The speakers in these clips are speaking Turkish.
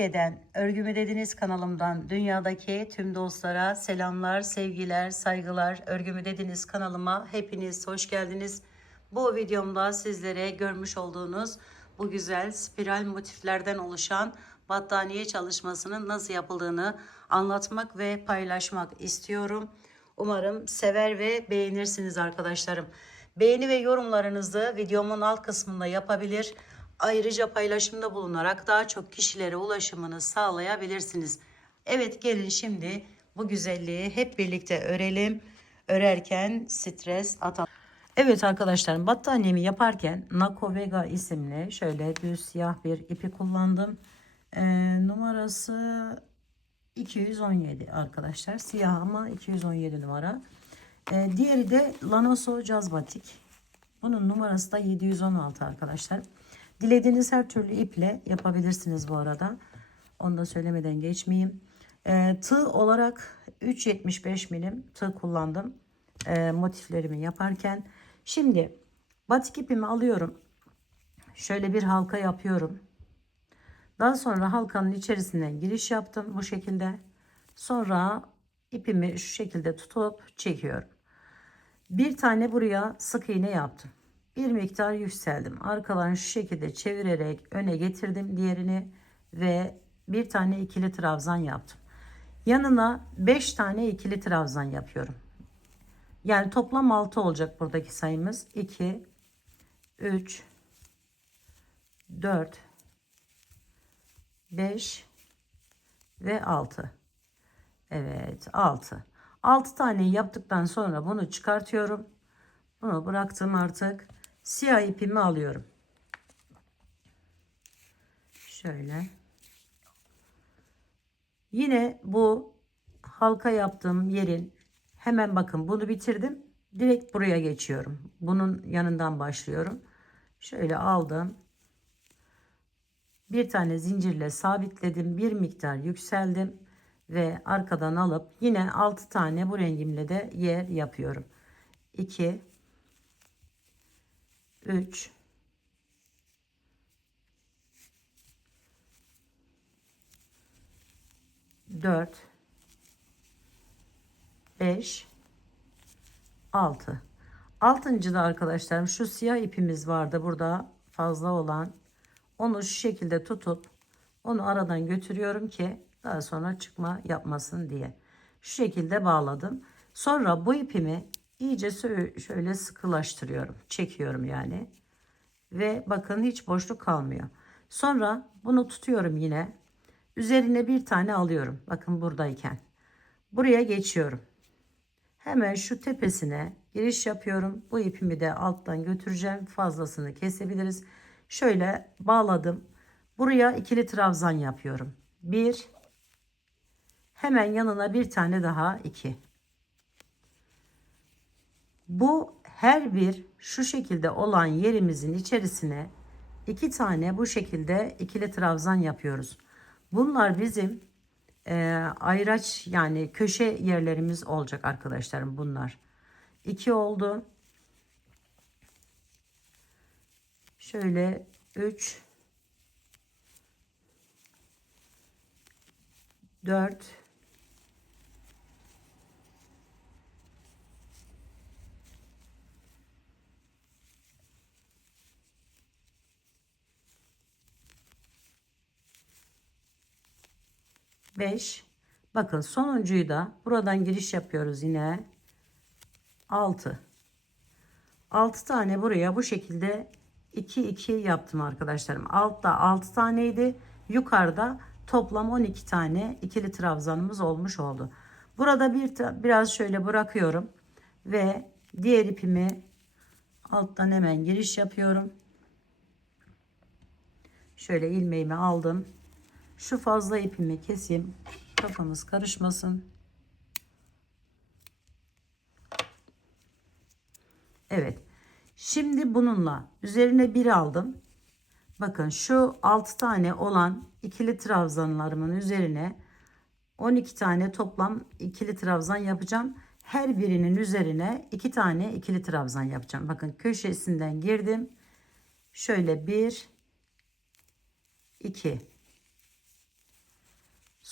Türkiye'den, Örgümü Dediniz kanalımdan dünyadaki tüm dostlara selamlar, sevgiler, saygılar. Örgümü Dediniz kanalıma hepiniz hoş geldiniz. Bu videomda sizlere görmüş olduğunuz bu güzel spiral motiflerden oluşan battaniye çalışmasının nasıl yapıldığını anlatmak ve paylaşmak istiyorum. Umarım sever ve beğenirsiniz arkadaşlarım. Beğeni ve yorumlarınızı videomun alt kısmında yapabilir. Ayrıca paylaşımda bulunarak daha çok kişilere ulaşımını sağlayabilirsiniz. Evet, gelin şimdi bu güzelliği hep birlikte örelim. Örerken stres atalım. Evet arkadaşlarım, battaniyemi yaparken Nako Vega isimli şöyle düz siyah bir ipi kullandım. Numarası 217 arkadaşlar. Siyah ama 217 numara. Diğeri de Lanoso Caz Batik. Bunun numarası da 716 arkadaşlar. Dilediğiniz her türlü iple yapabilirsiniz bu arada. Onu da söylemeden geçmeyeyim. Tığ olarak 3,75 milim tığ kullandım. Motiflerimi yaparken. Şimdi batik ipimi alıyorum. Şöyle bir halka yapıyorum. Daha sonra halkanın içerisinden giriş yaptım bu şekilde. Sonra ipimi şu şekilde tutup çekiyorum. Bir tane buraya sık iğne yaptım. Bir miktar yükseldim. Arkalarını şu şekilde çevirerek öne getirdim diğerini ve bir tane ikili trabzan yaptım. Yanına 5 tane ikili trabzan yapıyorum. Yani toplam 6 olacak buradaki sayımız. 2, 3, 4, 5 ve 6. Evet, 6. 6 tane yaptıktan sonra bunu çıkartıyorum. Bunu bıraktım artık. Siyah ipimi alıyorum. Şöyle. Yine bu halka yaptığım yerin hemen bakın bunu bitirdim. Direkt buraya geçiyorum. Bunun yanından başlıyorum. Şöyle aldım. Bir tane zincirle sabitledim. Bir miktar yükseldim. Ve arkadan alıp yine 6 tane bu rengimle de yer yapıyorum. 2, 3, 4, 5, 6. Altıncıda arkadaşlarım şu siyah ipimiz vardı burada fazla olan. Onu şu şekilde tutup onu aradan götürüyorum ki daha sonra çıkma yapmasın diye. Şu şekilde bağladım. Sonra bu ipimi iyice şöyle sıkılaştırıyorum. Çekiyorum yani. Ve bakın hiç boşluk kalmıyor. Sonra bunu tutuyorum yine. Üzerine bir tane alıyorum. Bakın buradayken. Buraya geçiyorum. Hemen şu tepesine giriş yapıyorum. Bu ipimi de alttan götüreceğim. Fazlasını kesebiliriz. Şöyle bağladım. Buraya ikili trabzan yapıyorum. 1, hemen yanına bir tane daha 2. Bu her bir şu şekilde olan yerimizin içerisine 2 tane bu şekilde ikili trabzan yapıyoruz. Bunlar bizim ayraç yani köşe yerlerimiz olacak arkadaşlarım bunlar. 2 oldu. Şöyle 3, 4, 5. Bakın sonuncuyu da buradan giriş yapıyoruz yine. 6. 6 tane buraya bu şekilde 2 2 yaptım arkadaşlarım. Altta 6 taneydi. Yukarıda toplam 12 tane ikili trabzanımız olmuş oldu. Burada biraz şöyle bırakıyorum ve diğer ipimi alttan hemen giriş yapıyorum. Şöyle ilmeğimi aldım. Şu fazla ipimi keseyim. Kafamız karışmasın. Evet. Şimdi bununla üzerine bir aldım. Bakın şu 6 tane olan ikili trabzanlarımın üzerine 12 tane toplam ikili trabzan yapacağım. Her birinin üzerine 2 tane ikili trabzan yapacağım. Bakın köşesinden girdim. Şöyle 1, 2.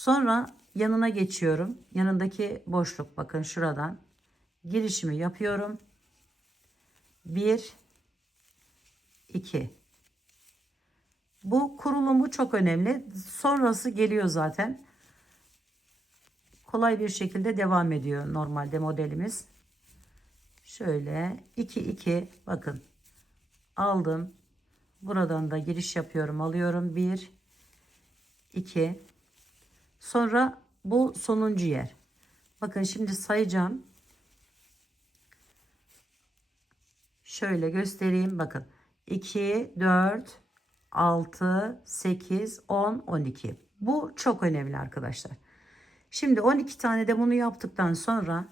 Sonra yanına geçiyorum. Yanındaki boşluk, bakın şuradan girişimi yapıyorum. 1 2. Bu kurulumu çok önemli. Sonrası geliyor zaten. Kolay bir şekilde devam ediyor normalde modelimiz. Şöyle 2 2, bakın aldım. Buradan da giriş yapıyorum, alıyorum. 1 2. Sonra bu sonuncu yer. Bakın şimdi sayacağım. Şöyle göstereyim, bakın. 2 4 6 8 10 12. Bu çok önemli arkadaşlar. Şimdi 12 tane de bunu yaptıktan sonra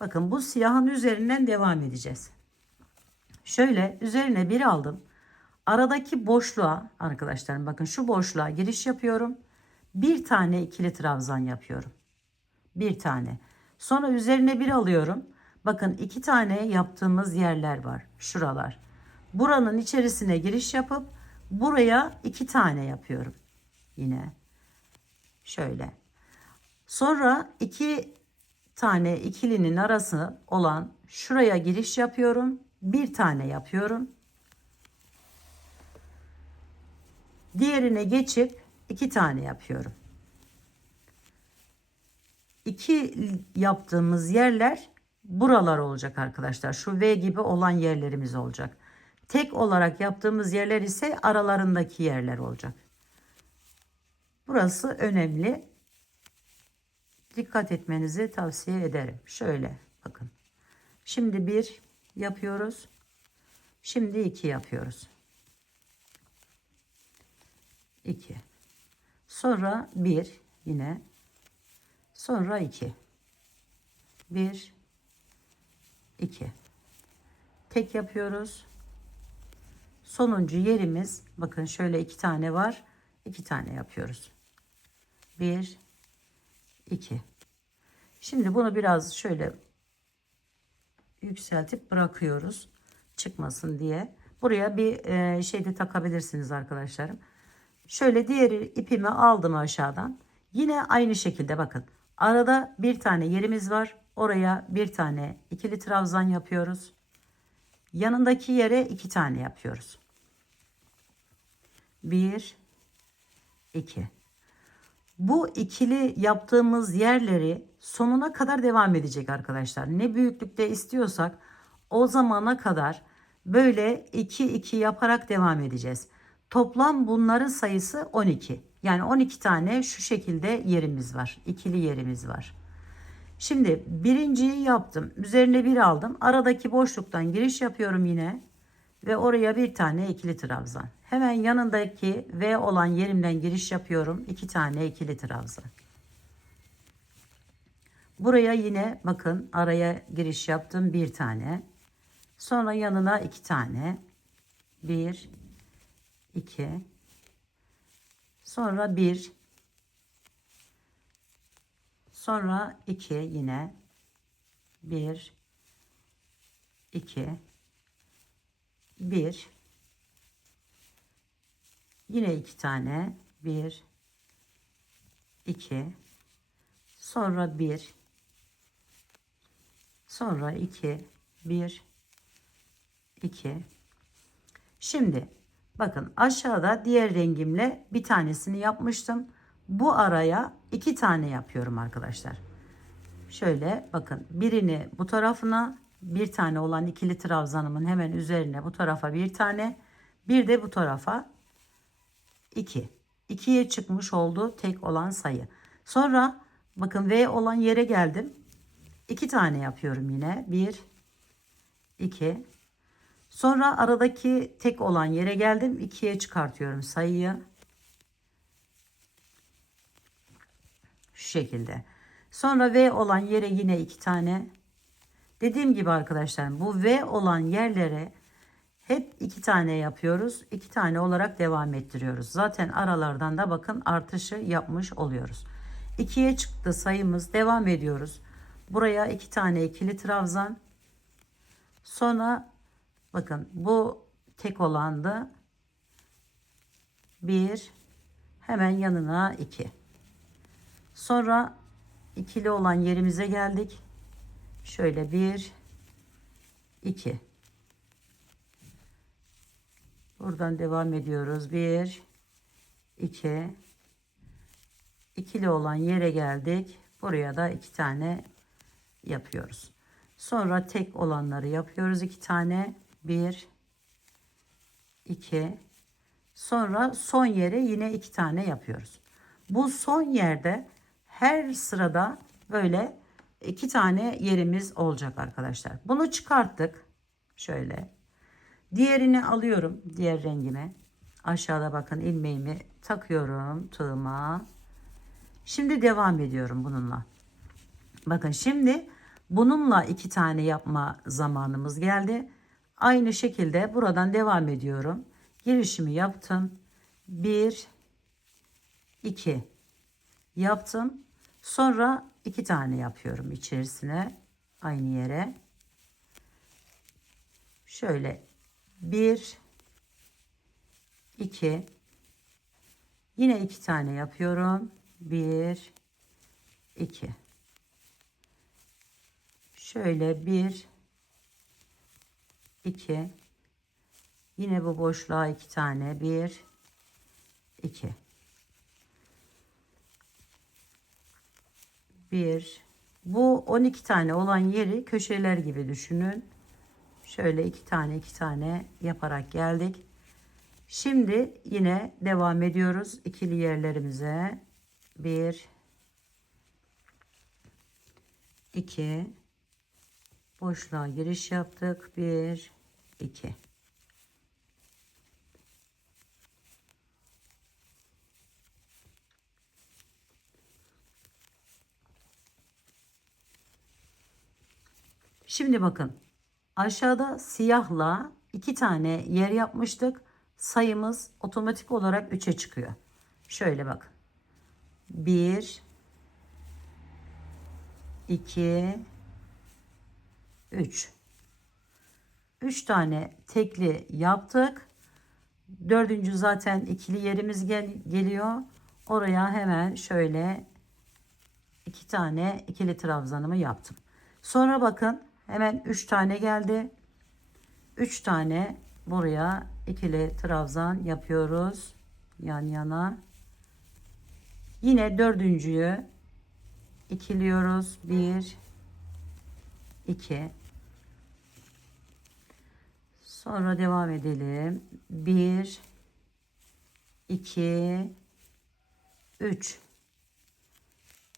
bakın bu siyahın üzerinden devam edeceğiz. Şöyle üzerine bir aldım. Aradaki boşluğa arkadaşlarım, bakın şu boşluğa giriş yapıyorum. Bir tane ikili trabzan yapıyorum. Bir tane. Sonra üzerine bir alıyorum. Bakın iki tane yaptığımız yerler var. Şuralar. Buranın içerisine giriş yapıp buraya iki tane yapıyorum. Yine şöyle. Sonra iki tane ikilinin arası olan şuraya giriş yapıyorum. Bir tane yapıyorum. Diğerine geçip iki tane yapıyorum. İki yaptığımız yerler buralar olacak arkadaşlar. Şu V gibi olan yerlerimiz olacak. Tek olarak yaptığımız yerler ise aralarındaki yerler olacak. Burası önemli. Dikkat etmenizi tavsiye ederim. Şöyle bakın. Şimdi bir yapıyoruz. Şimdi iki yapıyoruz. 2. Sonra 1 yine. Sonra 2. 1 2. Tek yapıyoruz. Sonuncu yerimiz, bakın şöyle iki tane var. 2 tane yapıyoruz. 1 2. Şimdi bunu biraz şöyle yükseltip bırakıyoruz. Çıkmasın diye. Buraya bir şey de takabilirsiniz arkadaşlarım. Şöyle diğer ipimi aldım aşağıdan. Yine aynı şekilde bakın. Arada bir tane yerimiz var. Oraya bir tane ikili trabzan yapıyoruz. Yanındaki yere iki tane yapıyoruz. 1 2. Bu ikili yaptığımız yerleri sonuna kadar devam edecek arkadaşlar. Ne büyüklükte istiyorsak o zamana kadar böyle 2 2 yaparak devam edeceğiz. Toplam bunların sayısı 12. Yani 12 tane şu şekilde yerimiz var. İkili yerimiz var. Şimdi birinciyi yaptım. Üzerine bir aldım. Aradaki boşluktan giriş yapıyorum yine. Ve oraya bir tane ikili trabzan. Hemen yanındaki V olan yerimden giriş yapıyorum. 2 tane ikili trabzan. Buraya yine bakın araya giriş yaptım, bir tane. Sonra yanına 2 tane. 1 2. Sonra 1. Sonra 2 yine. 1 2 1. Yine 2 tane. 1 2. Sonra 1. Sonra 2 1 2. Şimdi bakın aşağıda diğer rengimle bir tanesini yapmıştım. Bu araya 2 tane yapıyorum arkadaşlar. Şöyle bakın, birini bu tarafına, bir tane olan ikili trabzanımın hemen üzerine bu tarafa bir tane, bir de bu tarafa 2. 2'ye çıkmış oldu tek olan sayı. Sonra bakın V olan yere geldim. 2 tane yapıyorum yine. 1 2. Sonra aradaki tek olan yere geldim. 2'ye çıkartıyorum sayıyı. Şu şekilde. Sonra V olan yere yine 2 tane. Dediğim gibi arkadaşlar, bu V olan yerlere hep 2 tane yapıyoruz. 2 tane olarak devam ettiriyoruz. Zaten aralardan da bakın artışı yapmış oluyoruz. 2'ye çıktı sayımız. Devam ediyoruz. Buraya 2 tane ikili trabzan. Sonra bakın bu tek olandı. 1, hemen yanına 2. Sonra ikili olan yerimize geldik. Şöyle 1 2. Buradan devam ediyoruz. 1 2. İkili olan yere geldik. Buraya da 2 tane yapıyoruz. Sonra tek olanları yapıyoruz. 2 tane. 1 2. Sonra son yere yine 2 tane yapıyoruz. Bu son yerde her sırada böyle 2 tane yerimiz olacak arkadaşlar. Bunu çıkarttık. Şöyle. Diğerini alıyorum. Diğer rengime. Aşağıda bakın ilmeğimi takıyorum tığıma. Şimdi devam ediyorum bununla. Bakın şimdi bununla 2 tane yapma zamanımız geldi. Aynı şekilde buradan devam ediyorum. Girişimi yaptım. 1 2 yaptım. Sonra 2 tane yapıyorum içerisine. Aynı yere. Şöyle 1 2. Yine 2 tane yapıyorum. 1 2. Şöyle 1 2. Yine bu boşluğa 2 tane. 1 2. 1. Bu 12 tane olan yeri köşeler gibi düşünün. Şöyle 2 tane 2 tane yaparak geldik. Şimdi yine devam ediyoruz ikili yerlerimize. 1 2. Boşluğa giriş yaptık. 1 2. Şimdi bakın. Aşağıda siyahla 2 tane yer yapmıştık. Sayımız otomatik olarak 3'e çıkıyor. Şöyle bakın. 1 2 3. 3 tane tekli yaptık. Dördüncü zaten ikili yerimiz geliyor. Oraya hemen şöyle 2 tane ikili trabzanımı yaptım. Sonra bakın hemen 3 tane geldi. 3 tane buraya ikili trabzan yapıyoruz. Yan yana. Yine dördüncüyü ikiliyoruz. 1 2. Sonra devam edelim. 1 2 3.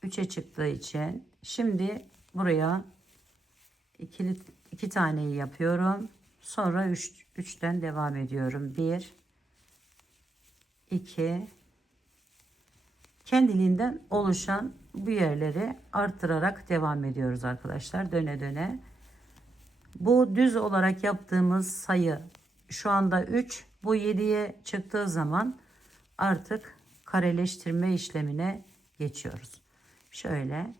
3'e çıktığı için şimdi buraya iki taneyi yapıyorum. Sonra 3'ten devam ediyorum. 1 2. Kendiliğinden oluşan bu yerleri arttırarak devam ediyoruz arkadaşlar. Döne döne. Bu düz olarak yaptığımız sayı şu anda 3. Bu 7'ye çıktığı zaman artık kareleştirme işlemine geçiyoruz. Şöyle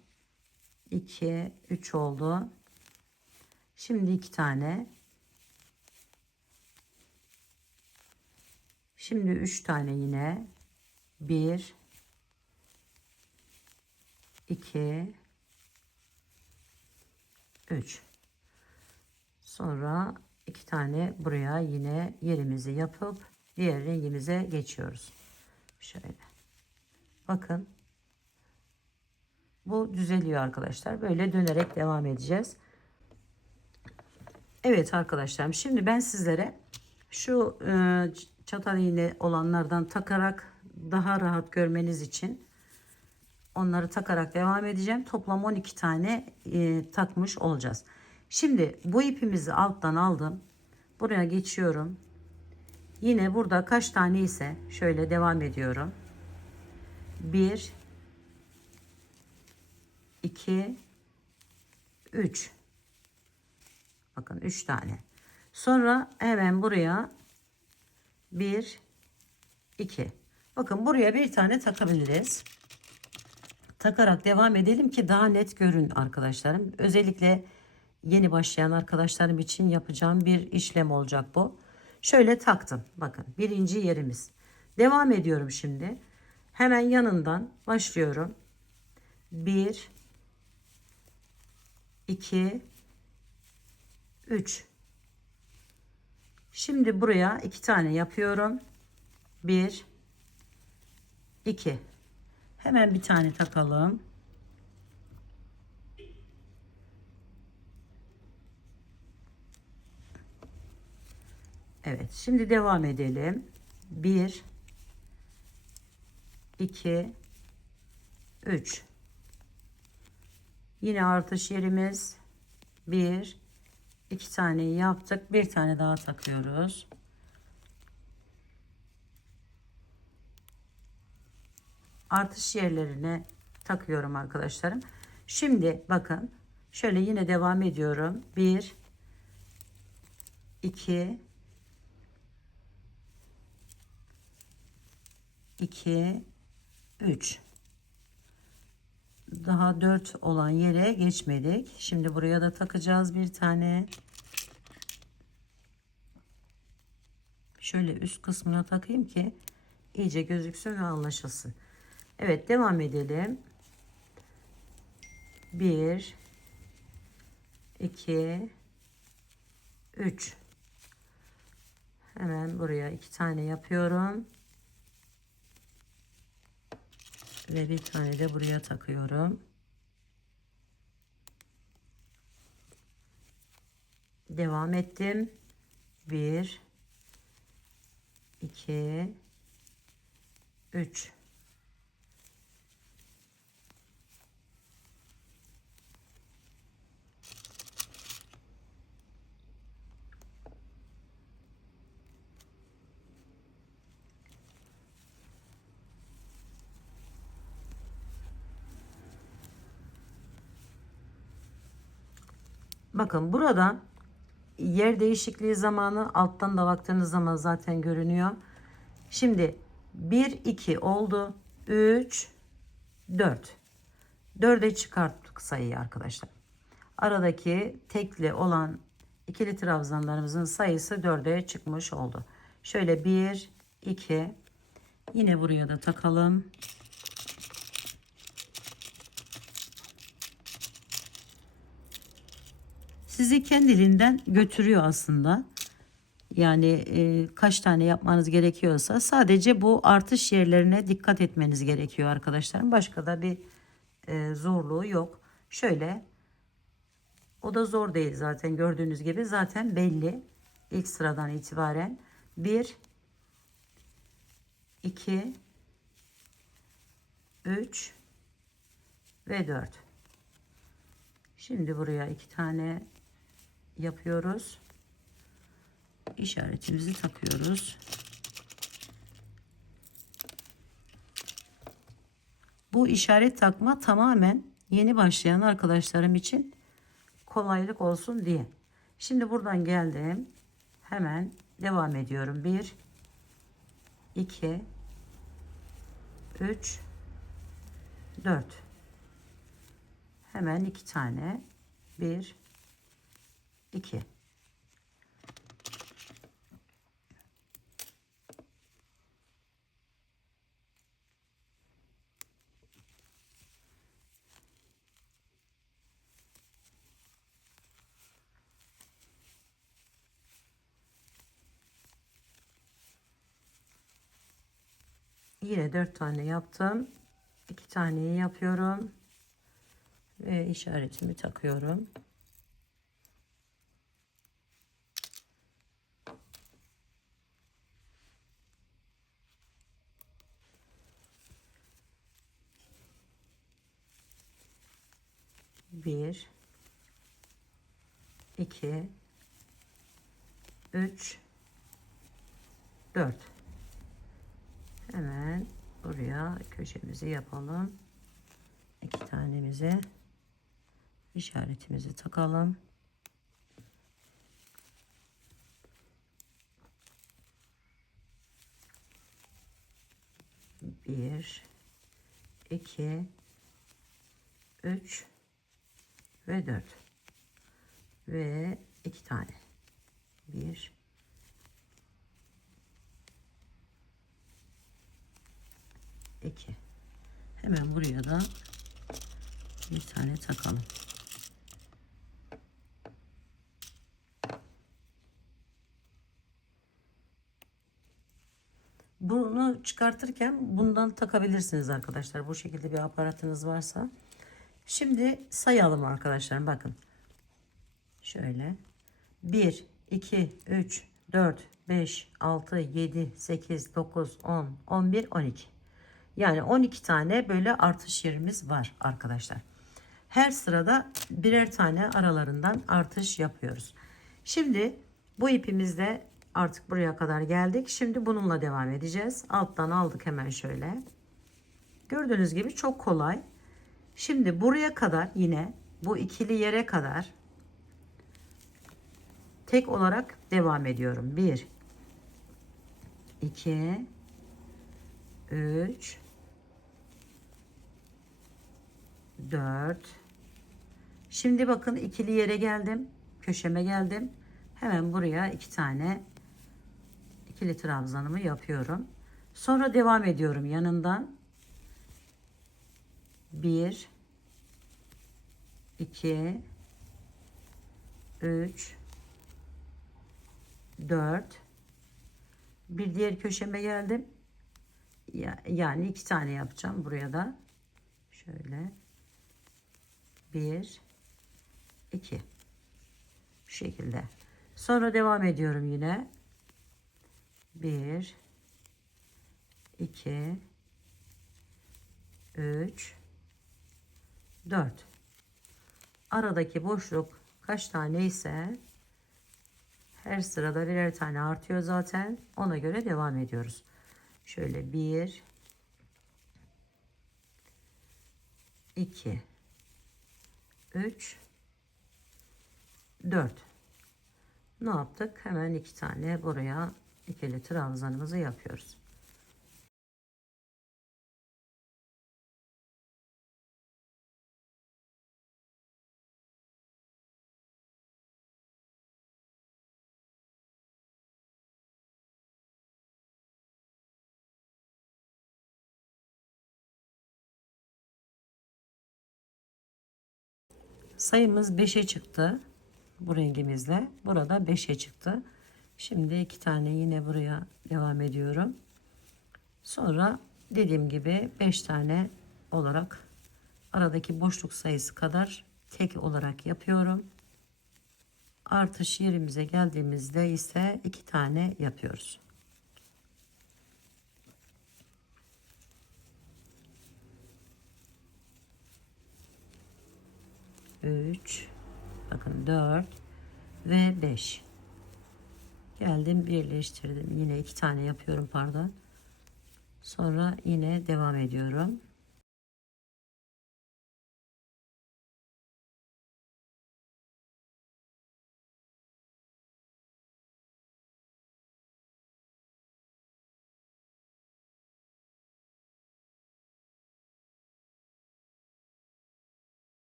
2 3 oldu. Şimdi 2 tane. Şimdi 3 tane yine. 1 2 3. Sonra 2 tane buraya yine yerimizi yapıp diğer rengimize geçiyoruz. Şöyle. Bakın. Bu düzeliyor arkadaşlar. Böyle dönerek devam edeceğiz. Evet arkadaşlarım. Şimdi ben sizlere şu çatal iğne olanlardan takarak daha rahat görmeniz için onları takarak devam edeceğim. Toplam 12 tane takmış olacağız. Şimdi bu ipimizi alttan aldım. Buraya geçiyorum. Yine burada kaç tane ise şöyle devam ediyorum. 1 2 3. Bakın 3 tane. Sonra hemen buraya 1 2. Bakın buraya bir tane takabiliriz. Takarak devam edelim ki daha net görün arkadaşlarım. Özellikle yeni başlayan arkadaşlarım için yapacağım bir işlem olacak bu. Şöyle taktım. Bakın birinci yerimiz. Devam ediyorum şimdi. Hemen yanından başlıyorum. 1 2 3. Şimdi buraya 2 tane yapıyorum. 1 2. Hemen bir tane takalım. Evet, şimdi devam edelim. 1 2 3. Yine artış yerimiz. 1 2 tane yaptık. Bir tane daha takıyoruz. Artış yerlerine takıyorum arkadaşlarım. Şimdi bakın şöyle yine devam ediyorum. 1 2 2 3. Daha 4 olan yere geçmedik. Şimdi buraya da takacağız bir tane. Şöyle üst kısmına takayım ki iyice gözüksün ve anlaşılsın. Evet, devam edelim. 1 2 3. Hemen buraya 2 tane yapıyorum. Ve bir tane de buraya takıyorum. Devam ettim. 1 2 3. Bakın burada yer değişikliği zamanı alttan da baktığınız zaman zaten görünüyor. Şimdi 1 2 oldu. 3 4. 4'e çıkarttık sayıyı arkadaşlar. Aradaki tekli olan ikili trabzanlarımızın sayısı 4'e çıkmış oldu. Şöyle 1 2, yine buraya da takalım. Sizi kendiliğinden götürüyor aslında. Yani kaç tane yapmanız gerekiyorsa sadece bu artış yerlerine dikkat etmeniz gerekiyor arkadaşlarım. Başka da bir zorluğu yok. Şöyle, o da zor değil zaten, gördüğünüz gibi zaten belli. İlk sıradan itibaren 1 2 3 ve 4. Şimdi buraya 2 tane yapıyoruz. İşaretimizi takıyoruz. Bu işaret takma tamamen yeni başlayan arkadaşlarım için kolaylık olsun diye. Şimdi buradan geldim. Hemen devam ediyorum. 1 2 3 4. Hemen 2 tane. 1 2. Yine 4 tane yaptım. 2 taneyi yapıyorum. Ve işaretimi takıyorum. Bir, iki, üç, dört. Hemen buraya köşemizi yapalım. 2 tanemize işaretimizi takalım. Bir, iki, üç ve 4 ve 2 tane. 1 2. Hemen buraya da Bir tane takalım. Bunu çıkartırken bundan takabilirsiniz arkadaşlar. Bu şekilde bir aparatınız varsa. Şimdi sayalım arkadaşlar. Bakın. Şöyle. 1, 2, 3, 4, 5, 6, 7, 8, 9, 10, 11, 12. Yani 12 tane böyle artış yerimiz var arkadaşlar. Her sırada birer tane aralarından artış yapıyoruz. Şimdi bu ipimizde artık buraya kadar geldik. Şimdi bununla devam edeceğiz. Alttan aldık hemen şöyle. Gördüğünüz gibi çok kolay. Şimdi buraya kadar yine bu ikili yere kadar tek olarak devam ediyorum. 1, 2, 3, 4. Şimdi bakın ikili yere geldim. Köşeme geldim. Hemen buraya 2 tane ikili trabzanımı yapıyorum. Sonra devam ediyorum yanından. 1, 2, 3, 4. Bir diğer köşeme geldim. Yani 2 tane yapacağım buraya da. Şöyle. 1, 2. Şu şekilde. Sonra devam ediyorum yine. 1, 2, 3, 4. Aradaki boşluk kaç tane ise her sırada birer tane artıyor zaten. Ona göre devam ediyoruz. Şöyle 1, 2, 3, 4. Ne yaptık? Hemen 2 tane buraya ikili trabzanımızı yapıyoruz. Sayımız 5'e çıktı. Bu rengimizle. Burada 5'e çıktı. Şimdi 2 tane yine buraya devam ediyorum. Sonra dediğim gibi 5 tane olarak aradaki boşluk sayısı kadar tek olarak yapıyorum. Artış yerimize geldiğimizde ise 2 tane yapıyoruz. 3, bakın 4 ve 5. Geldim birleştirdim. Yine 2 tane yapıyorum, pardon. Sonra yine devam ediyorum.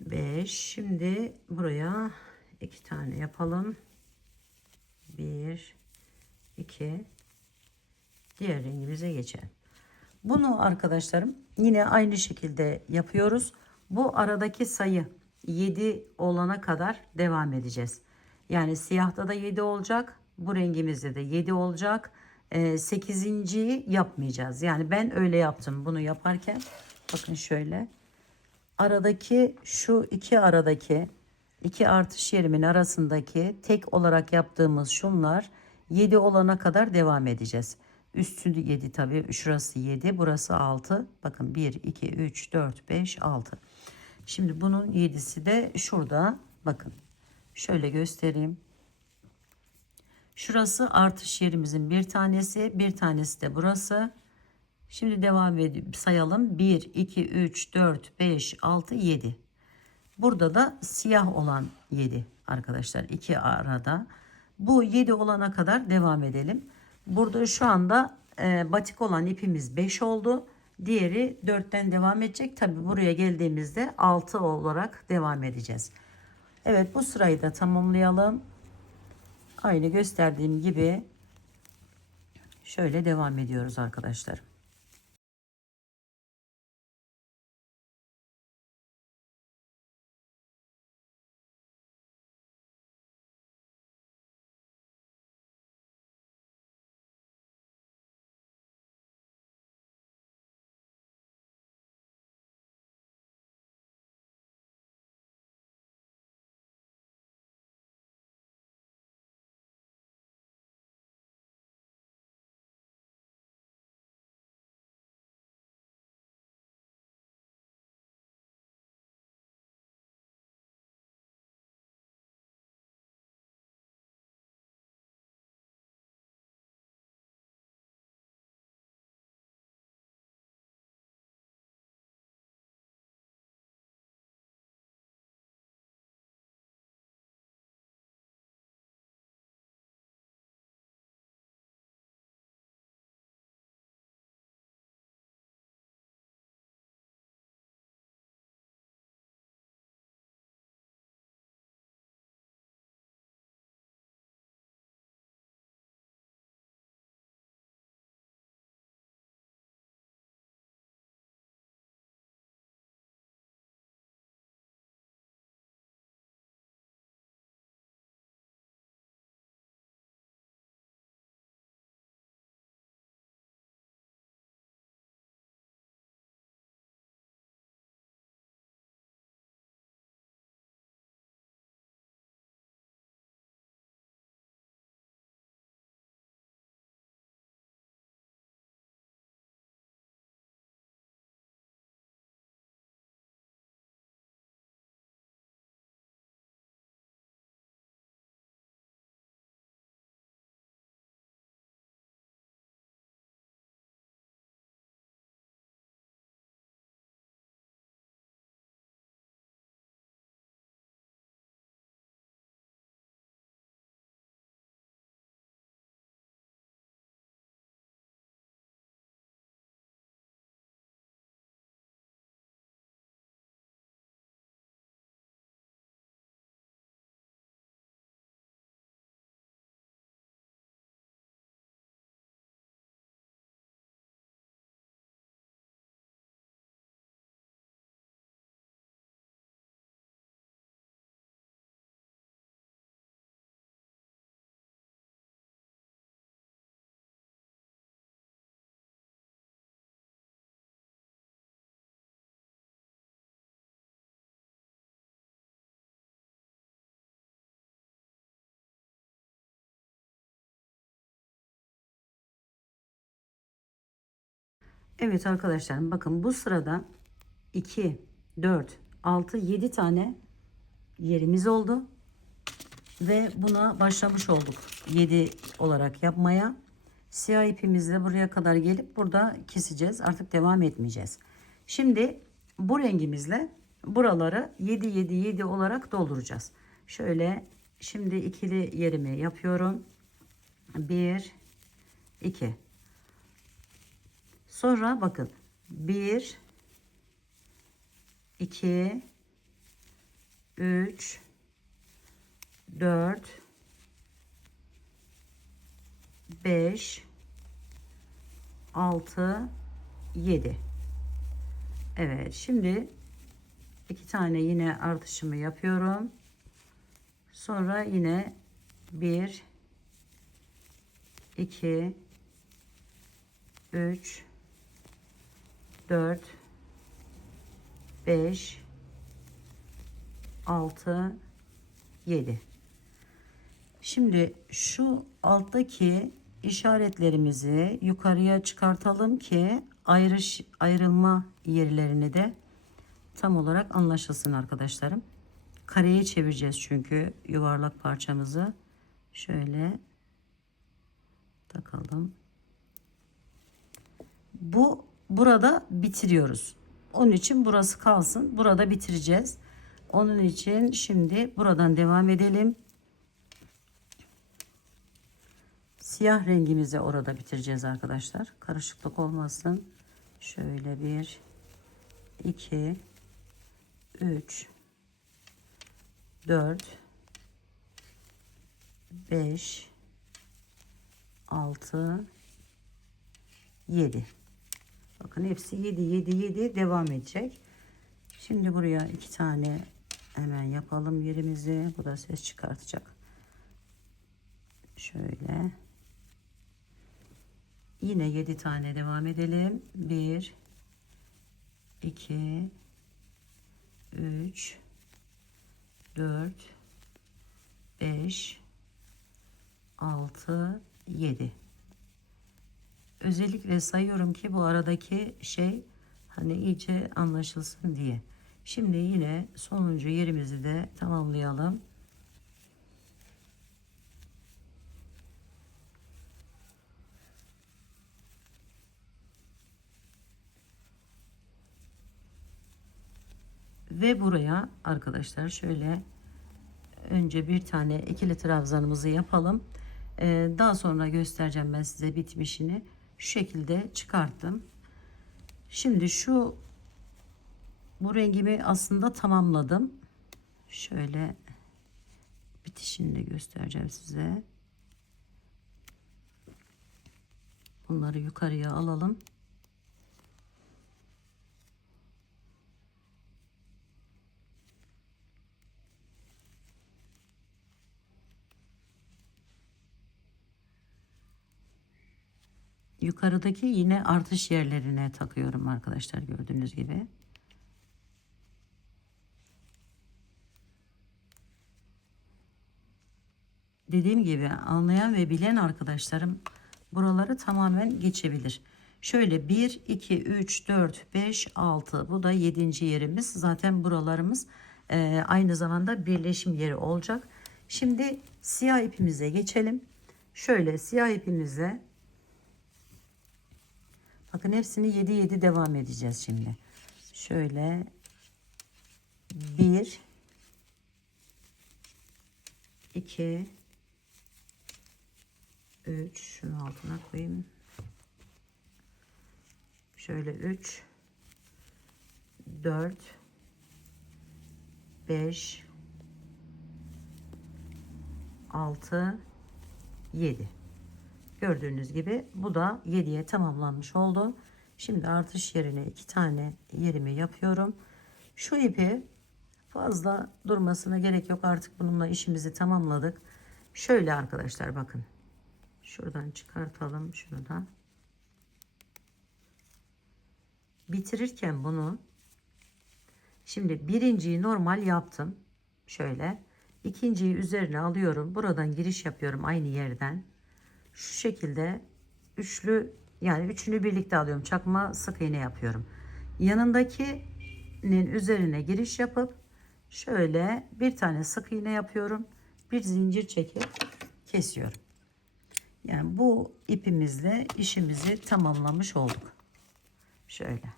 Beş. Şimdi buraya 2 tane yapalım. 1, 2. Diğer rengimize geçelim. Bunu arkadaşlarım yine aynı şekilde yapıyoruz. Bu aradaki sayı 7 olana kadar devam edeceğiz. Yani siyahta da 7 olacak. Bu rengimizde de 7 olacak. 8.'yi yapmayacağız. Yani ben öyle yaptım bunu yaparken. Bakın şöyle. Aradaki şu aradaki iki artış yerimin arasındaki tek olarak yaptığımız şunlar 7 olana kadar devam edeceğiz. Üstü 7 tabii. Şurası 7, burası 6. Bakın 1, 2, 3, 4, 5, 6. Şimdi bunun 7'si de şurada. Bakın şöyle göstereyim. Şurası artış yerimizin bir tanesi. Bir tanesi de burası. Şimdi devam edip sayalım. 1, 2, 3, 4, 5, 6, 7. Burada da siyah olan 7 arkadaşlar. 2 arada. Bu 7 olana kadar devam edelim. Burada şu anda batik olan ipimiz 5 oldu. Diğeri 4'ten devam edecek. Tabi buraya geldiğimizde 6 olarak devam edeceğiz. Evet, bu sırayı da tamamlayalım. Aynı gösterdiğim gibi Şöyle devam ediyoruz arkadaşlar. Evet arkadaşlarım, bakın bu sırada 2, 4, 6, 7 tane yerimiz oldu. Ve buna başlamış olduk 7 olarak yapmaya. Siyah ipimizle buraya kadar gelip burada keseceğiz. Artık devam etmeyeceğiz. Şimdi bu rengimizle buraları 7 7 7 olarak dolduracağız. Şöyle şimdi ikili yerimi yapıyorum. 1 2. Sonra bakın 1 2 3 4 5 6 7. Evet, şimdi iki tane yine artışımı yapıyorum. Sonra yine 1 2 3 4 5 6 7. Şimdi şu alttaki işaretlerimizi yukarıya çıkartalım ki ayrılma yerlerini de tam olarak anlaşılsın arkadaşlarım. Kareye çevireceğiz çünkü yuvarlak parçamızı. Şöyle takalım. Burada bitiriyoruz. Onun için burası kalsın. Burada bitireceğiz. Onun için şimdi buradan devam edelim. Siyah rengimizi orada bitireceğiz arkadaşlar. Karışıklık olmasın. Şöyle 1 2 3 4 5 6 7. Bakın hepsi 7 7 7 devam edecek. Şimdi buraya 2 tane hemen yapalım yerimizi. Bu da ses çıkartacak. Şöyle. Yine 7 tane devam edelim. 1 2 3 4 5 6 7. Özellikle sayıyorum ki bu aradaki şey hani iyice anlaşılsın diye. Şimdi yine sonuncu yerimizi de tamamlayalım. Ve buraya arkadaşlar şöyle önce bir tane ikili trabzanımızı yapalım. Daha sonra göstereceğim ben size bitmişini. Şu şekilde çıkarttım. Şimdi bu rengimi aslında tamamladım. Şöyle bitişini de göstereceğim size. Bunları yukarıya alalım. Yukarıdaki yine artış yerlerine takıyorum arkadaşlar, gördüğünüz gibi. Dediğim gibi anlayan ve bilen arkadaşlarım buraları tamamen geçebilir. Şöyle 1 2 3 4 5 6, bu da 7. yerimiz. Zaten buralarımız aynı zamanda birleşim yeri olacak. Şimdi siyah ipimize geçelim. Şöyle siyah ipimize bakın hepsini 7 7 devam edeceğiz şimdi. Şöyle 1 2 3, şunu altına koyayım. Şöyle 3 4 5 6 7. Gördüğünüz gibi bu da 7'ye tamamlanmış oldu. Şimdi artış yerine 2 tane yerimi yapıyorum. Şu ipi fazla durmasına gerek yok. Artık bununla işimizi tamamladık. Şöyle arkadaşlar bakın. Şuradan çıkartalım şunu da. Bitirirken bunu şimdi birinciyi normal yaptım. Şöyle ikinciyi üzerine alıyorum. Buradan giriş yapıyorum aynı yerden. Şu şekilde üçlü, yani üçünü birlikte alıyorum. Çakma sık iğne yapıyorum. Yanındakinin üzerine giriş yapıp şöyle bir tane sık iğne yapıyorum. Bir zincir çekip kesiyorum. Yani bu ipimizle işimizi tamamlamış olduk. Şöyle.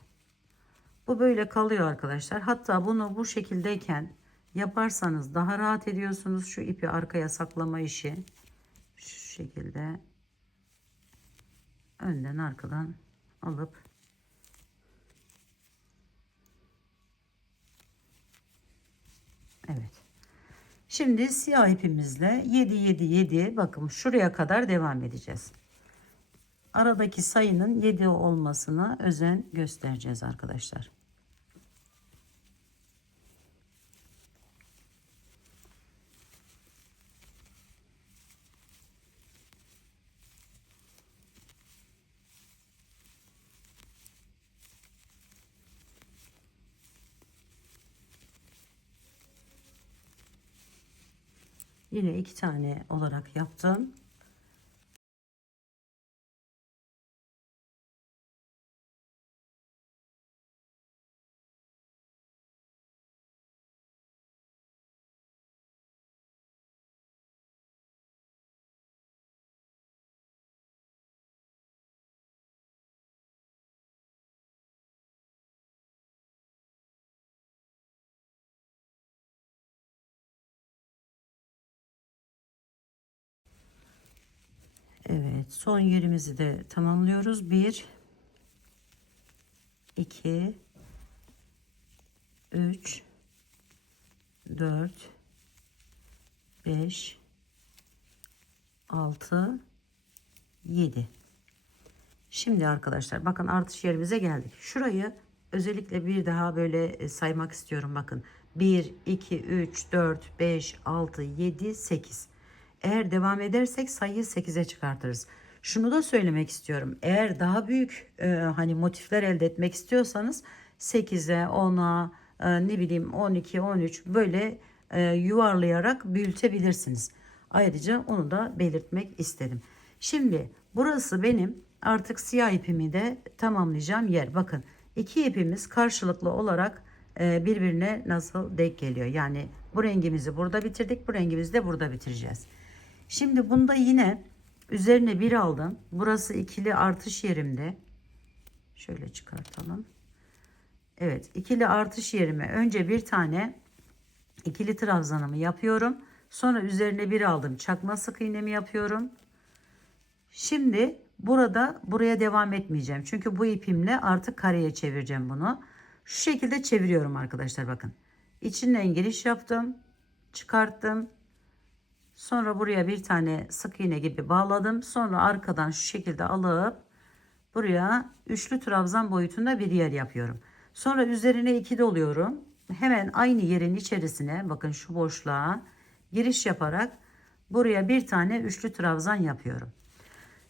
Bu böyle kalıyor arkadaşlar. Hatta bunu bu şekildeyken yaparsanız daha rahat ediyorsunuz. Şu ipi arkaya saklama işi. Şu şekilde önden arkadan alıp evet. Şimdi siyah ipimizle 7 7 7, bakın şuraya kadar devam edeceğiz. Aradaki sayının 7 olmasına özen göstereceğiz arkadaşlar. Yine 2 tane olarak yaptım. Evet, son yerimizi de tamamlıyoruz. 1 2 3 4 5 6 7. Şimdi arkadaşlar bakın artış yerimize geldik. Şurayı özellikle bir daha böyle saymak istiyorum. Bakın 1, 2, 3, 4, 5, 6, 7, 8. Eğer devam edersek sayıyı 8'e çıkartırız. Şunu da söylemek istiyorum. Eğer daha büyük hani motifler elde etmek istiyorsanız 8'e, 10'a, ne bileyim 12, 13 böyle yuvarlayarak büyütebilirsiniz. Ayrıca onu da belirtmek istedim. Şimdi burası benim artık siyah ipimi de tamamlayacağım yer. Bakın iki ipimiz karşılıklı olarak birbirine nasıl denk geliyor. Yani bu rengimizi burada bitirdik, bu rengimizi de burada bitireceğiz. Şimdi bunda yine üzerine bir aldım. Burası ikili artış yerimde. Şöyle çıkartalım. Evet, ikili artış yerime önce bir tane ikili trabzanımı yapıyorum. Sonra üzerine bir aldım. Çakma sık iğnemi yapıyorum. Şimdi buraya devam etmeyeceğim. Çünkü bu ipimle artık kareye çevireceğim bunu. Şu şekilde çeviriyorum arkadaşlar bakın. İçinden giriş yaptım. Çıkarttım. Sonra buraya bir tane sık iğne gibi bağladım. Sonra arkadan şu şekilde alıp buraya üçlü trabzan boyutunda bir yer yapıyorum. Sonra üzerine 2 doluyorum. Hemen aynı yerin içerisine bakın şu boşluğa giriş yaparak buraya bir tane üçlü trabzan yapıyorum.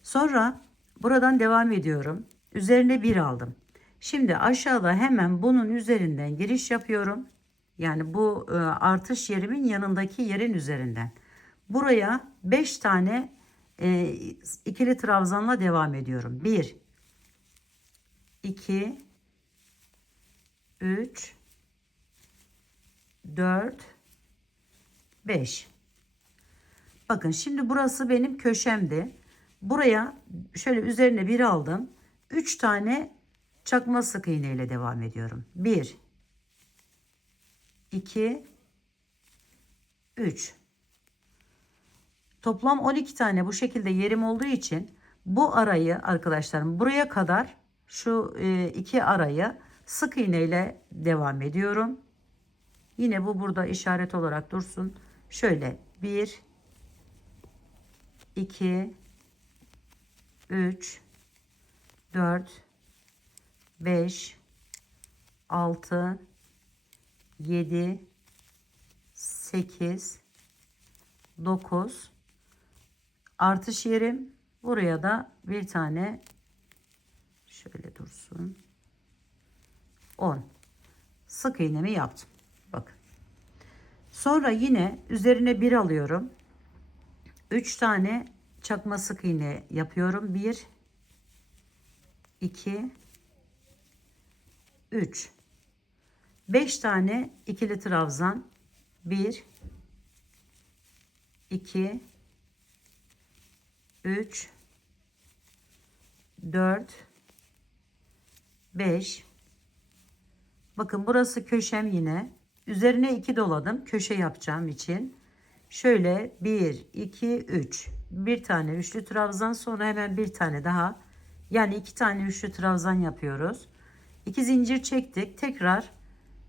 Sonra buradan devam ediyorum. Üzerine bir aldım. Şimdi aşağıda hemen bunun üzerinden giriş yapıyorum. Yani bu artış yerimin yanındaki yerin üzerinden. Buraya 5 tane ikili trabzanla devam ediyorum. 1, 2, 3, 4, 5. Bakın şimdi burası benim köşemdi. Buraya şöyle üzerine bir aldım. 3 tane çakma sık iğne ile devam ediyorum. 1, 2, 3. Toplam 12 tane bu şekilde yerim olduğu için bu arayı arkadaşlarım buraya kadar şu iki arayı sık iğne ile devam ediyorum. Yine bu burada işaret olarak dursun. Şöyle 1, 2, 3, 4, 5, 6, 7, 8, 9 artış yerim. Buraya da bir tane şöyle dursun. 10 sık iğnemi yaptım. Bakın. Sonra yine üzerine bir alıyorum. 3 tane çakma sık iğne yapıyorum. 1, 2, 3. 5 tane ikili trabzan. 1, 2, 3, 4, 5. Bakın burası köşem yine. Üzerine 2 doladım. Köşe yapacağım için. Şöyle 1, 2, 3. Bir tane üçlü trabzan sonra hemen bir tane daha. Yani 2 tane üçlü trabzan yapıyoruz. 2 zincir çektik. Tekrar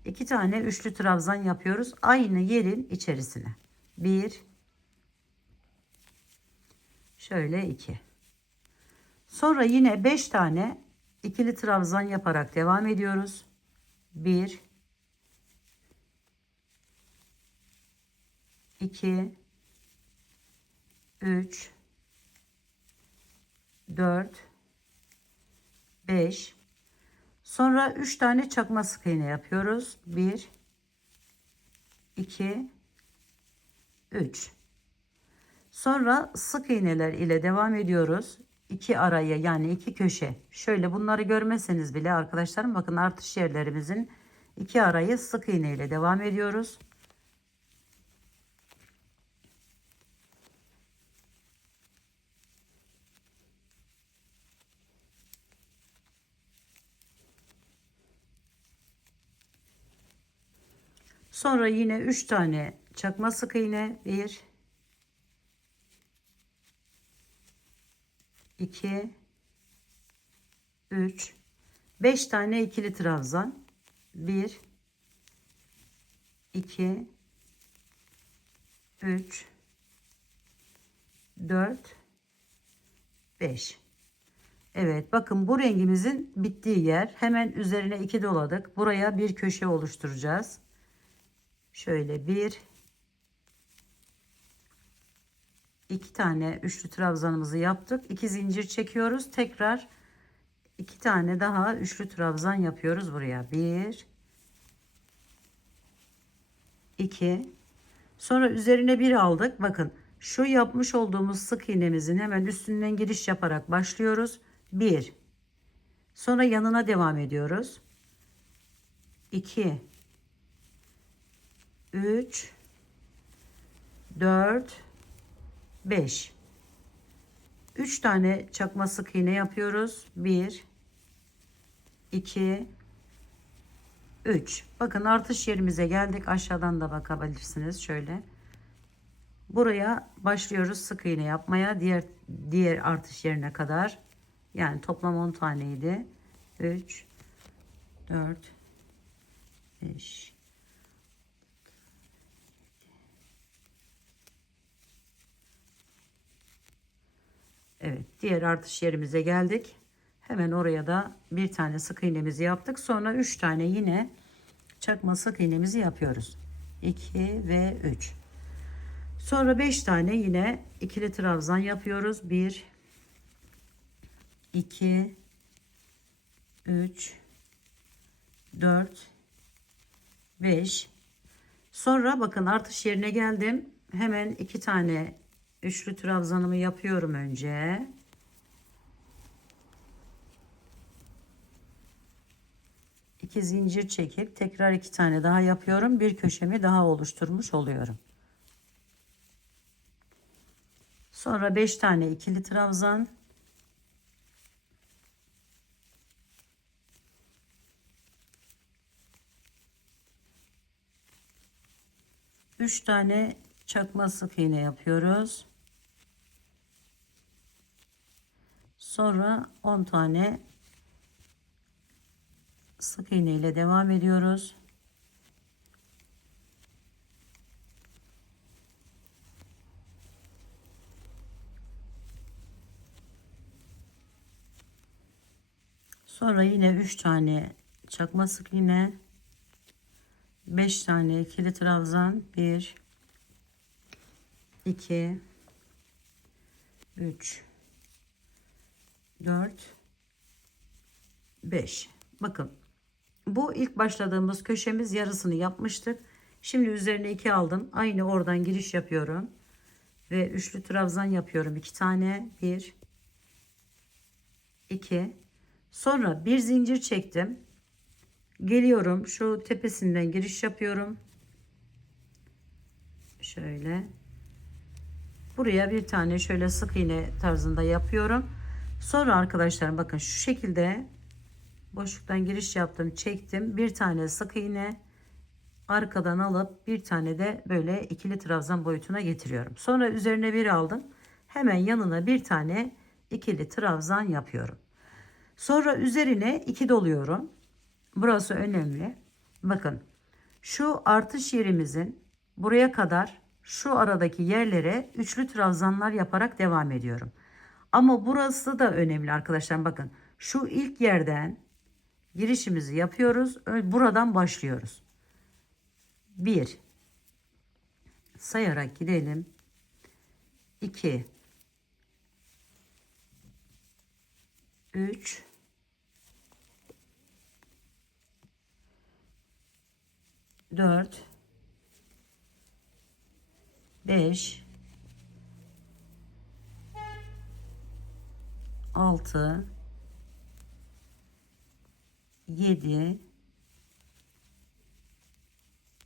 2 tane üçlü trabzan yapıyoruz. Aynı yerin içerisine. 1, şöyle 2. Sonra yine 5 tane ikili trabzan yaparak devam ediyoruz. 1, 2, 3, 4, 5. Sonra 3 tane çakma sık iğne yapıyoruz. 1, 2, 3. Sonra sık iğneler ile devam ediyoruz. İki araya yani iki köşe. Şöyle bunları görmeseniz bile arkadaşlarım bakın artış yerlerimizin iki arayı sık iğne ile devam ediyoruz. Sonra yine 3 tane çakma sık iğne. 1, 2, 3, 5 tane ikili trabzan. 1, 2, 3, 4, 5. Evet, bakın bu rengimizin bittiği yer. Hemen üzerine 2 doladık. Buraya bir köşe oluşturacağız. Şöyle bir, iki tane üçlü trabzanımızı yaptık. 2 zincir çekiyoruz. Tekrar 2 tane daha üçlü trabzan yapıyoruz buraya. 1, 2. Sonra üzerine bir aldık. Bakın şu yapmış olduğumuz sık iğnemizin hemen üstünden giriş yaparak başlıyoruz. 1. Sonra yanına devam ediyoruz. 2, 3, 4, 5. 3 tane çakma sık iğne yapıyoruz. 1, 2, 3. Bakın artış yerimize geldik. Aşağıdan da bakabilirsiniz. Şöyle. Buraya başlıyoruz sık iğne yapmaya. Diğer artış yerine kadar. Yani toplam 10 taneydi. 3, 4, 5. Evet, diğer artış yerimize geldik. Hemen oraya da bir tane sık iğnemizi yaptık. Sonra 3 tane yine çakma sık iğnemizi yapıyoruz. 2 ve 3. Sonra 5 tane yine ikili trabzan yapıyoruz. 1, 2, 3, 4, 5. Sonra bakın artış yerine geldim. Hemen 2 tane üçlü trabzanımı yapıyorum önce. İki zincir çekip tekrar 2 tane daha yapıyorum. Bir köşemi daha oluşturmuş oluyorum. Sonra 5 tane ikili trabzan. Üç tane çakma sık iğne yapıyoruz. Sonra 10 tane sık iğne ile devam ediyoruz. Sonra yine 3 tane çakma sık iğne, 5 tane ikili trabzan, 1, 2, 3, 4, 5. Bakın bu ilk başladığımız köşemiz, yarısını yapmıştık. Şimdi üzerine 2 aldım. Aynı oradan giriş yapıyorum. Ve üçlü trabzan yapıyorum. 2 tane. 1, 2. Sonra bir zincir çektim. Geliyorum. Şu tepesinden giriş yapıyorum. Şöyle. Buraya bir tane şöyle sık iğne tarzında yapıyorum. Sonra arkadaşlar bakın şu şekilde boşluktan giriş yaptım, çektim. Bir tane sık iğne arkadan alıp bir tane de böyle ikili trabzan boyutuna getiriyorum. Sonra üzerine bir aldım. Hemen yanına bir tane ikili trabzan yapıyorum. Sonra üzerine 2 doluyorum. Burası önemli. Bakın şu artış yerimizin buraya kadar şu aradaki yerlere üçlü trabzanlar yaparak devam ediyorum. Ama burası da önemli arkadaşlar. Bakın şu ilk yerden girişimizi yapıyoruz. Buradan başlıyoruz. 1 sayarak gidelim. 2, 3, 4, 5, 6, 7,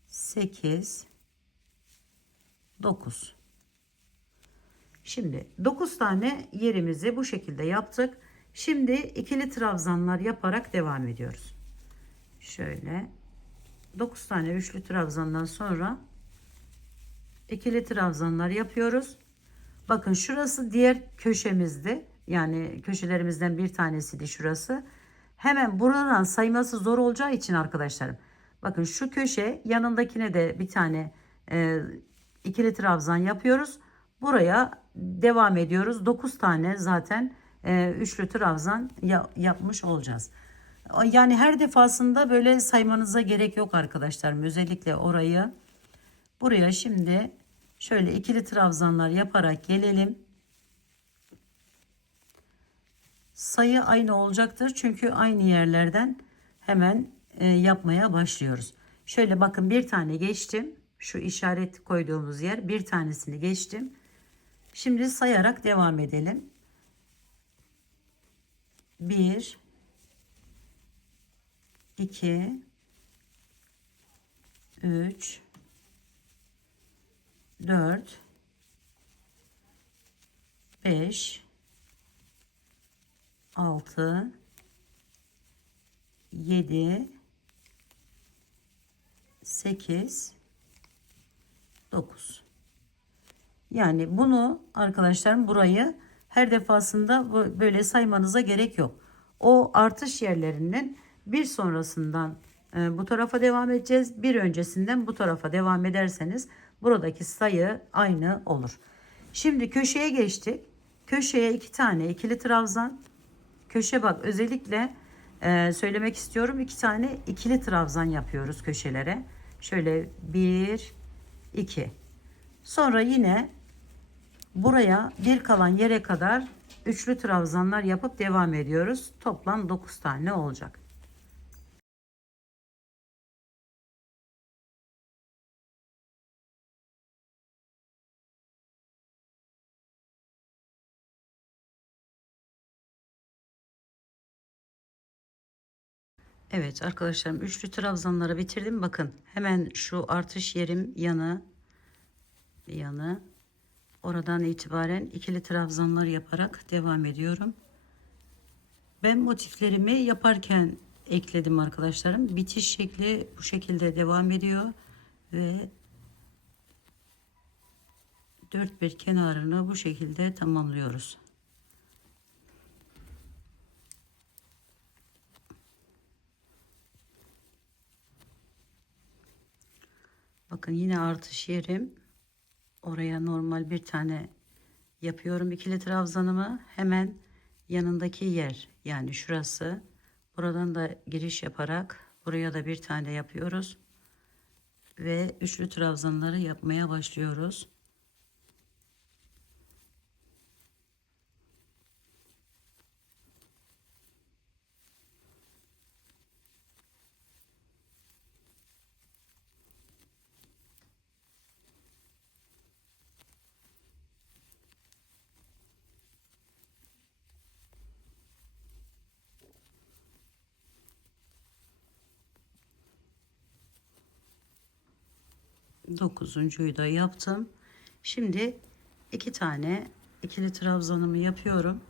8, 9. Şimdi 9 tane yerimizi bu şekilde yaptık. Şimdi ikili trabzanlar yaparak devam ediyoruz. Şöyle 9 tane üçlü trabzandan sonra ikili trabzanlar yapıyoruz. Bakın şurası diğer köşemizdi. Yani köşelerimizden bir tanesiydi şurası. Hemen buradan sayması zor olacağı için arkadaşlarım. Bakın şu köşe, yanındakine de bir tane ikili trabzan yapıyoruz. Buraya devam ediyoruz. 9 tane zaten üçlü trabzan yapmış olacağız. Yani her defasında böyle saymanıza gerek yok arkadaşlar. Özellikle orayı. Buraya şimdi şöyle ikili trabzanlar yaparak gelelim. Sayı aynı olacaktır. Çünkü aynı yerlerden hemen yapmaya başlıyoruz. Şöyle bakın, bir tane geçtim. Şu işaret koyduğumuz yer, bir tanesini geçtim. Şimdi sayarak devam edelim. 1 2 3 4 5 6 7 8 9. Yani bunu arkadaşlarım, burayı her defasında böyle saymanıza gerek yok. O artış yerlerinden bir sonrasından bu tarafa devam edeceğiz. Bir öncesinden bu tarafa devam ederseniz buradaki sayı aynı olur. Şimdi köşeye geçtik. Köşeye 2 tane ikili trabzan. Köşe, bak özellikle söylemek istiyorum. 2 tane ikili trabzan yapıyoruz köşelere. Şöyle 1 2. Sonra yine buraya bir kalan yere kadar üçlü trabzanlar yapıp devam ediyoruz. Toplam 9 tane olacak. Evet arkadaşlarım, üçlü trabzanları bitirdim. Bakın hemen şu artış yerim yanı, oradan itibaren ikili trabzanlar yaparak devam ediyorum. Ben motiflerimi yaparken ekledim arkadaşlarım. Bitiş şekli bu şekilde devam ediyor ve dört bir kenarını bu şekilde tamamlıyoruz. Bakın yine artış yerim. Oraya normal bir tane yapıyorum ikili trabzanımı. Hemen yanındaki yer, yani şurası. Buradan da giriş yaparak buraya da bir tane yapıyoruz. Ve üçlü trabzanları yapmaya başlıyoruz. Dokuzuncuyu da yaptım. Şimdi 2 tane ikili trabzanımı yapıyorum.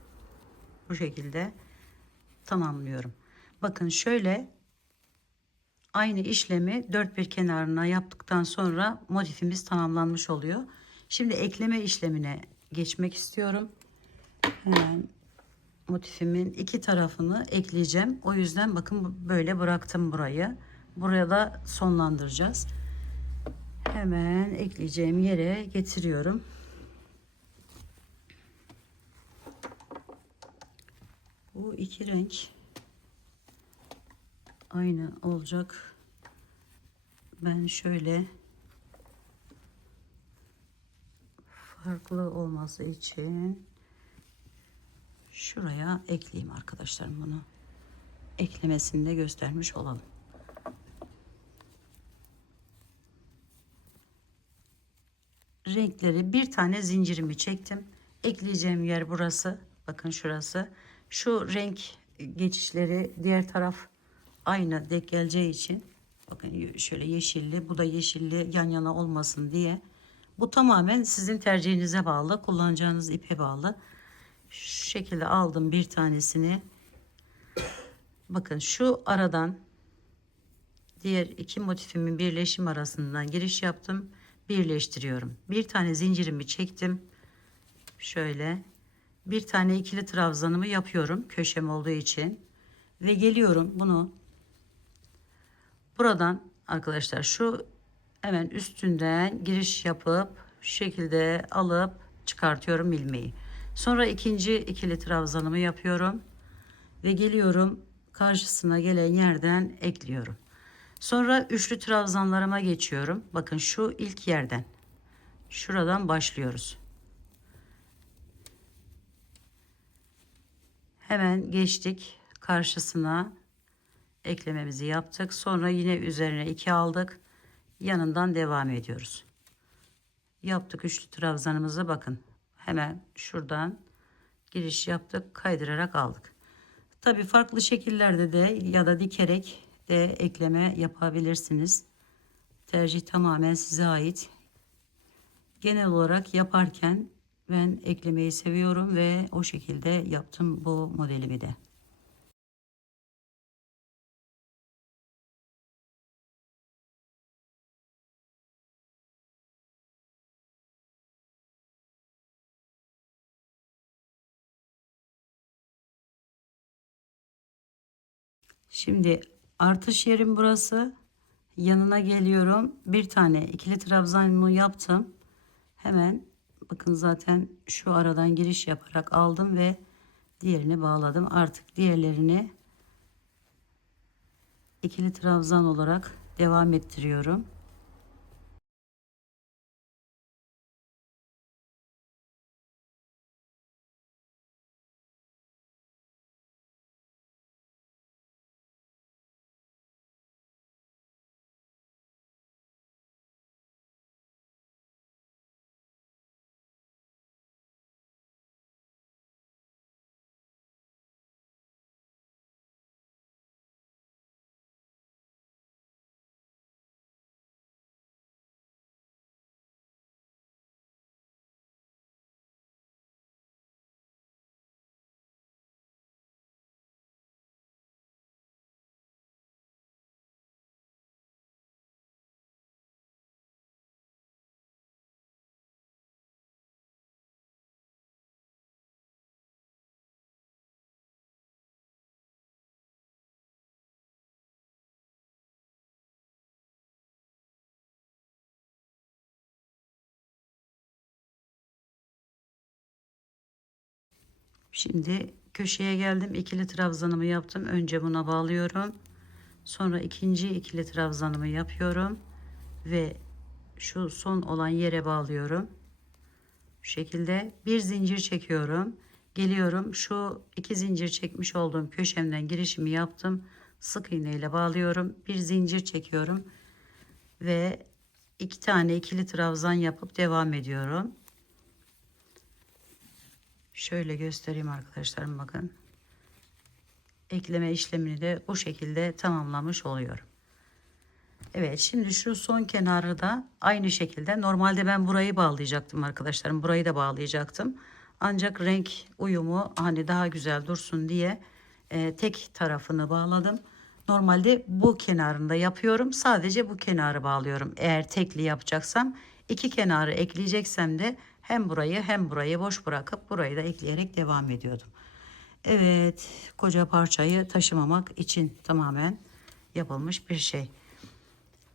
Bu şekilde tamamlıyorum. Bakın şöyle aynı işlemi dört bir kenarına yaptıktan sonra motifimiz tamamlanmış oluyor. Şimdi ekleme işlemine geçmek istiyorum. Hemen motifimin iki tarafını ekleyeceğim. O yüzden bakın böyle bıraktım burayı. Buraya da sonlandıracağız. Hemen ekleyeceğim yere getiriyorum. Bu iki renk aynı olacak. Ben şöyle farklı olması için şuraya ekleyeyim arkadaşlarım, bunu eklemesini de göstermiş olalım. Renkleri, bir tane zincirimi çektim. Ekleyeceğim yer burası. Bakın şurası. Şu renk geçişleri diğer taraf aynı denk geleceği için, bakın şöyle yeşilli, bu da yeşilli yan yana olmasın diye. Bu tamamen sizin tercihinize bağlı, kullanacağınız ipe bağlı. Şu şekilde aldım bir tanesini. Bakın şu aradan diğer iki motifimin birleşim arasından giriş yaptım. Birleştiriyorum. Bir tane zincirimi çektim. Şöyle bir tane ikili trabzanımı yapıyorum köşem olduğu için ve geliyorum bunu buradan arkadaşlar şu hemen üstünden giriş yapıp şu şekilde alıp çıkartıyorum ilmeği. Sonra ikinci ikili trabzanımı yapıyorum ve geliyorum, karşısına gelen yerden ekliyorum. Sonra üçlü trabzanlarıma geçiyorum. Bakın şu ilk yerden, şuradan başlıyoruz. Hemen geçtik, karşısına eklememizi yaptık. Sonra yine üzerine 2 aldık. Yanından devam ediyoruz. Yaptık üçlü trabzanımızı, bakın. Hemen şuradan giriş yaptık, kaydırarak aldık. Tabi farklı şekillerde de ya da dikerek de ekleme yapabilirsiniz. Tercih tamamen size ait. Genel olarak yaparken ben eklemeyi seviyorum ve o şekilde yaptım bu modelimi de. Şimdi artış yerim burası. Yanına geliyorum. Bir tane ikili trabzanımı yaptım. Hemen bakın, zaten şu aradan giriş yaparak aldım ve diğerini bağladım. Artık diğerlerini ikili trabzan olarak devam ettiriyorum. Şimdi köşeye geldim. İkili trabzanımı yaptım. Önce buna bağlıyorum. Sonra ikinci ikili trabzanımı yapıyorum ve şu son olan yere bağlıyorum. Bu şekilde bir zincir çekiyorum. Geliyorum, şu iki zincir çekmiş olduğum köşemden girişimi yaptım. Sık iğne ile bağlıyorum. Bir zincir çekiyorum ve iki tane ikili trabzan yapıp devam ediyorum. Şöyle göstereyim arkadaşlarım, bakın. Ekleme işlemini de bu şekilde tamamlamış oluyorum. Evet, şimdi şu son kenarı da aynı şekilde, normalde ben burayı bağlayacaktım arkadaşlarım, burayı da bağlayacaktım, ancak renk uyumu hani daha güzel dursun diye tek tarafını bağladım. Normalde bu kenarında yapıyorum, sadece bu kenarı bağlıyorum. Eğer tekli yapacaksam, iki kenarı ekleyeceksem de hem burayı hem burayı boş bırakıp burayı da ekleyerek devam ediyordum. Evet, koca parçayı taşımamak için tamamen yapılmış bir şey.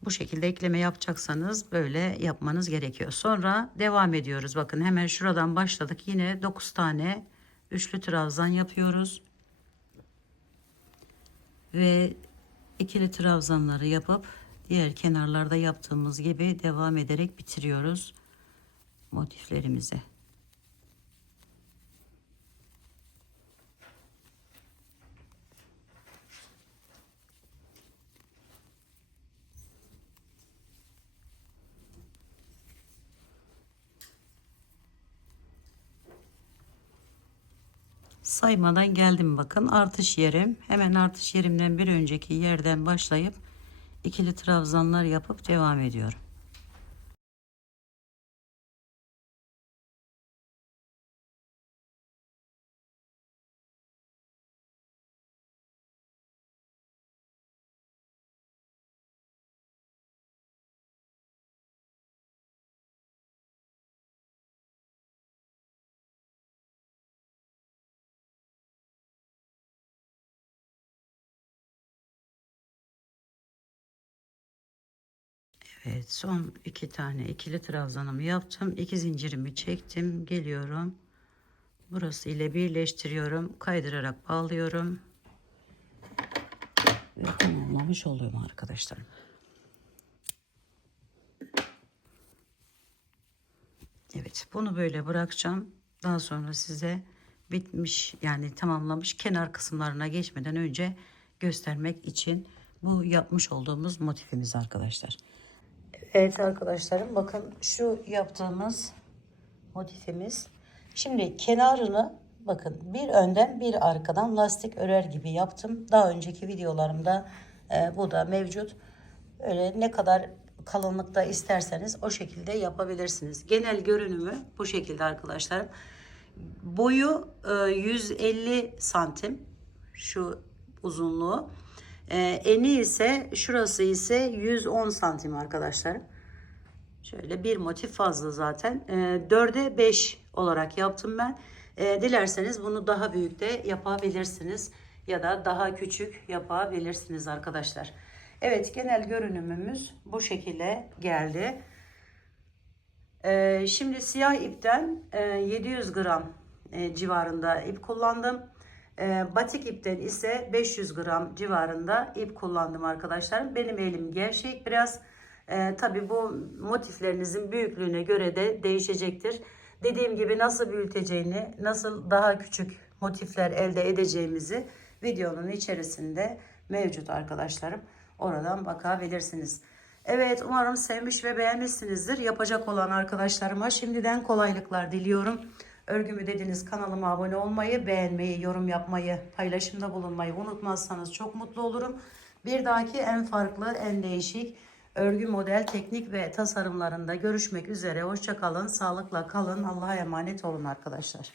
Bu şekilde ekleme yapacaksanız böyle yapmanız gerekiyor. Sonra devam ediyoruz. Bakın, hemen şuradan başladık. Yine 9 tane üçlü trabzan yapıyoruz. Ve ikili trabzanları yapıp diğer kenarlarda yaptığımız gibi devam ederek bitiriyoruz motiflerimizi. Saymadan geldim, bakın artış yerim. Hemen artış yerimden bir önceki yerden başlayıp ikili trabzanlar yapıp devam ediyorum. Evet, son iki tane ikili trabzanımı yaptım. İki zincirimi çektim. Geliyorum. burası ile birleştiriyorum. Kaydırarak bağlıyorum. Ve tamamlamış oluyorum arkadaşlar. Evet, bunu böyle bırakacağım. Daha sonra size bitmiş, yani tamamlamış kenar kısımlarına geçmeden önce göstermek için bu yapmış olduğumuz motifimiz arkadaşlar. Evet arkadaşlarım, bakın şu yaptığımız motifimiz. Şimdi kenarını bakın bir önden bir arkadan lastik örer gibi yaptım. Daha önceki videolarımda bu da mevcut. Öyle ne kadar kalınlıkta isterseniz o şekilde yapabilirsiniz. Genel görünümü bu şekilde arkadaşlar. Boyu 150 santim şu uzunluğu. Eni ise şurası ise 110 santim arkadaşlar. Şöyle bir motif fazla zaten. 4'e 5 olarak yaptım ben. Dilerseniz bunu daha büyük de yapabilirsiniz. Ya da daha küçük yapabilirsiniz arkadaşlar. Evet, genel görünümümüz bu şekilde geldi. Şimdi siyah ipten 700 gram civarında ip kullandım. Batik ipten ise 500 gram civarında ip kullandım arkadaşlar. Benim elim gevşek biraz. Tabii bu motiflerinizin büyüklüğüne göre de değişecektir. Dediğim gibi nasıl büyüteceğini, nasıl daha küçük motifler elde edeceğimizi videonun içerisinde mevcut arkadaşlarım. Oradan bakabilirsiniz. Evet, umarım sevmiş ve beğenmişsinizdir. Yapacak olan arkadaşlarıma şimdiden kolaylıklar diliyorum. Örgümü dediniz, kanalıma abone olmayı, beğenmeyi, yorum yapmayı, paylaşımda bulunmayı unutmazsanız çok mutlu olurum. Bir dahaki en farklı, en değişik örgü model, teknik ve tasarımlarında görüşmek üzere. Hoşça kalın, sağlıkla kalın. Allah'a emanet olun arkadaşlar.